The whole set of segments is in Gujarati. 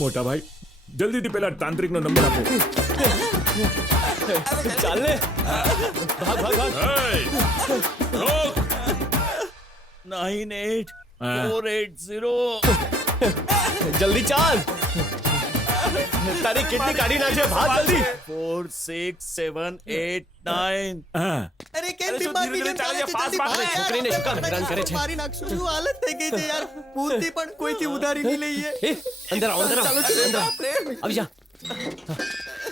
મોટા ભાઈ જલ્દીથી પેલા તાંત્રિકનો નંબર આપો. ચાલ. ને ભાગ ભાગ એટ. Four eight zero. જલ્દી ચાલ. તારી કિડની કાઢી નાખે ભાગ જલ્દી four six seven eight nine હા અરે કેમ અરે શું બીમાર ધીરે ધીરે જેમ ચાલે છે? ચાલે છે? ફાસ્ટ જલ્દી ફાસ્ટ ભાગ. છોકરીને શું કામ હેરાન કરે છે? મારી નાખશું શું હાલત થઈ ગઈ છે યાર ભૂલથી પણ કોઈથી ઉધારી નહીં લઈએ એ અંદર આવ અંદર આવ ચાલો ચાલો, અંદર આવ. બાપરે. આવી જા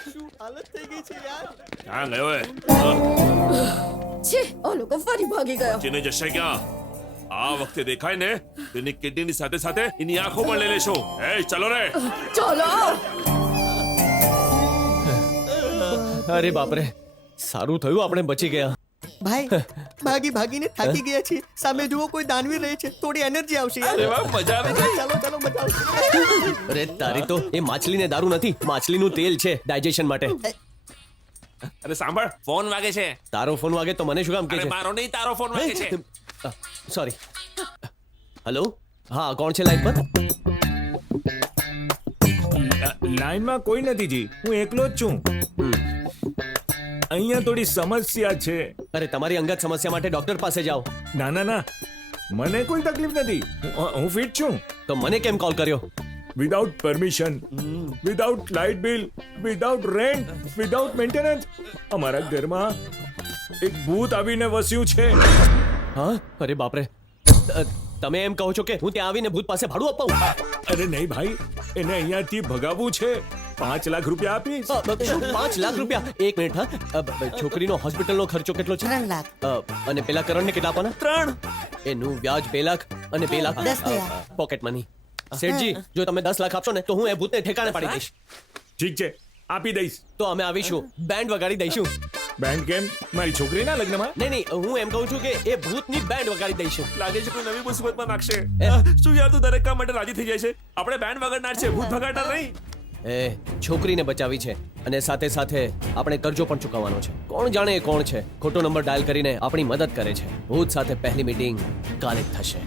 શું હાલત થઈ ગઈ છે યાર ક્યાં ગયો એ છે આ લોકો ફરી ભાગી ગયા ચીને જશે ક્યાં આ વખતે દેખાય ને તેની કિડનીની સાથે સાથે એની આંખો પણ લઈ લેશો. એ ચલો રે. ચલો. અરે બાપરે સારું થયું આપણે બચી ગયા. ભાઈ ભાગી ભાગીને થાકી ગયા છીએ. સામે જુઓ કોઈ દાનવીર રહે છે. થોડી એનર્જી આવશે યાર. મજા આવે ચાલો ચાલો મજા આવશે. અરે તારી તો એ માછલીને દારૂ નથી. માછલીનું તેલ છે ડાયજેશન માટે. અરે સાંભળ ફોન વાગે છે. તારો ફોન વાગે તો મને શું કામ કે અરે છે? મારો નહીં તારો ફોન વાગે છે. સોરી હેલો હા કોણ છે લાઈન પર? લાઈનમાં કોઈ નથી જી. હું એકલો જ છું. અહીંયા થોડી સમસ્યા છે. અરે તમારી અંગત સમસ્યા માટે ડોક્ટર પાસે જાઓ. ના ના ના. મને કોઈ તકલીફ નથી. હું- ફિટ છું. તો મને કેમ કોલ કર્યો? Without permission without light bill without rent without maintenance અમારા ઘરમાં એક ભૂત આવીને વસ્યું છે. હા? અરે બાપરે. તમે એમ કહો છો કે હું ત્યાં આવીને ભૂત પાસે ભાડું અપાવું અરે નહીં ભાઈ એને અહીંયાથી ભગાવવું છે. પાંચ લાખ રૂપિયા આપીશ. શું? પાંચ લાખ રૂપિયા? એક મિનિટ હા. છોકરીનો હોસ્પિટલનો ખર્ચો કેટલો છે? ત્રણ લાખ. અને પેલા કરણને કેટલા આપવાના? ત્રણ. એનું વ્યાજ બે લાખ અને બે લાખ. પોકેટ મની શેઠજી જો તમે દસ લાખ આપશો ને તો હું એ ભૂતને ઠેકાણે પાડી દઈશ. ઠીક છે. આપી દઈશ. તો અમે આવીશું. બેન્ડ વગાડી દઈશું. બેંક કેમ મારી છોકરીના લગ્નમાં? નહીં નહીં હું એમ કહું છું કે એ ભૂતની બેન્ડ વગાડી દઈશું લાગે છે કોઈ નવી મુસીબતમાં નાખશે. શું યાર તું દરેક કામ માટે રાજી થઈ જાય છે? આપણે બેન્ડ વગાડનાર છે ભૂત વગાડનાર નહીં. એ છોકરીને બચાવી છે અને સાથે સાથે આપણે કરજો પણ ચૂકવવાનો છે. કોણ જાણે કોણ છે? ખોટો નંબર ડાયલ કરીને આપણી મદદ કરે છે. ભૂત સાથે પહેલી મીટિંગ કાલે થશે.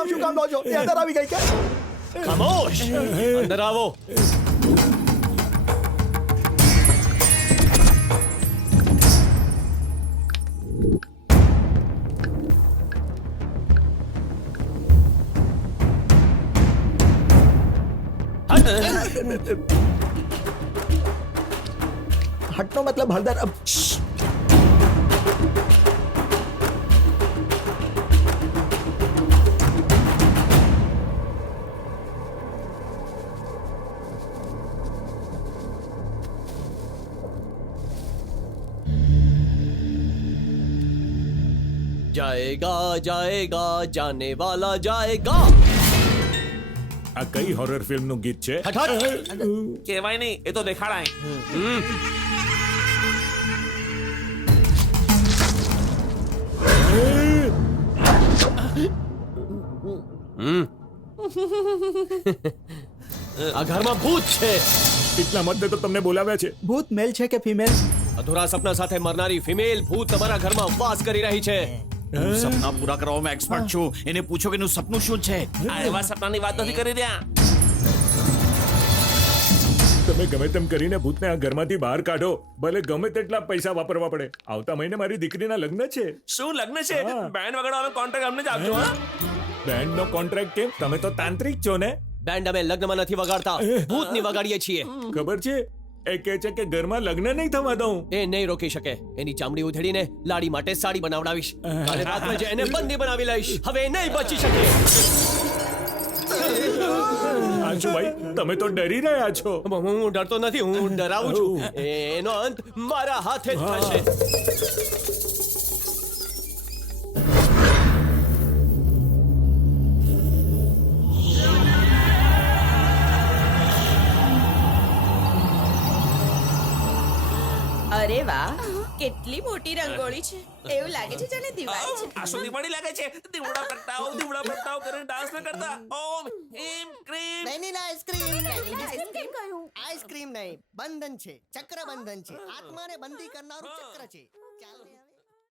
નામ શું કામ લો છો એ અંદર આવી ગઈ કે ખામોશ અંદર આવો હટનો મતલબ હળદર જાએગા જાએગા જાને વાલા જાએગા આ કઈ હોરર ફિલ્મનું ગીત છે? કહેવાય નહીં એ તો દેખાડાય. આ ઘરમાં ભૂત છે. એટલા માટે તો તમને બોલાવ્યા છે. ભૂત મેલ છે કે ફિમેલ અધૂરા સપના સાથે મરનારી ફિમેલ ભૂત તમારા ઘરમાં વાસ કરી રહી છે. હું? સપના પૂરા કરવામાં એક્સપર્ટ છું. એને પૂછો કે એનું સપનું શું છે? આ એવા સપનાની વાત નથી કરી રહ્યા. તમે ગમે તેમ કરીને ભૂતને આ ઘરમાંથી બહાર કાઢો. ભલે ગમે તેટલા પૈસા વાપરવા પડે. આવતા મહિને મારી દીકરીના લગ્ન છે. શું લગ્ન છે. બેન્ડ વગાડવાનો કોન્ટ્રાક્ટ અમને જ આપજો હા? બેન્ડનો કોન્ટ્રાક્ટ કેમ? તમે તો તાંત્રિક છો ને? બેન્ડ અમે લગ્નમાં નથી વગાડતા. ભૂતની વગાડીએ છીએ. ખબર છે? એ કહે છે કે ઘરમાં લગ્ન નહીં થવા દઉં. એ નહીં રોકી શકે. એની ચામડી ઉધેડીને લાડી માટે સાડી બનાવડાવીશ. કાલે રાતમાં જે એને બંદી બનાવી લઈશ. હવે એ નહીં બચી શકે. આશુભાઈ તમે તો ડરી રહ્યા છો. હું ડરતો નથી હું ડરાવું છું. એનો અંત મારા હાથે જ થશે. અરે વાહ કેટલી મોટી રંગોળી છે. એવું લાગે છે જાણે દિવાળી છે. આ સુધી દિવાળી લાગે છે? દીવડા પ્રગટાઓ દીવડા પ્રગટાઓ કરીને ડાન્સ ન કરતા. ઓમ હિમ ક્રીમ. નહીં આઈસ્ક્રીમ. આઈસ્ક્રીમ કહ્યું આઈસ્ક્રીમ નહીં બંધન છે ચક્ર બંધન છે આત્માને બંધી કરનારું ચક્ર છે. ચાલ.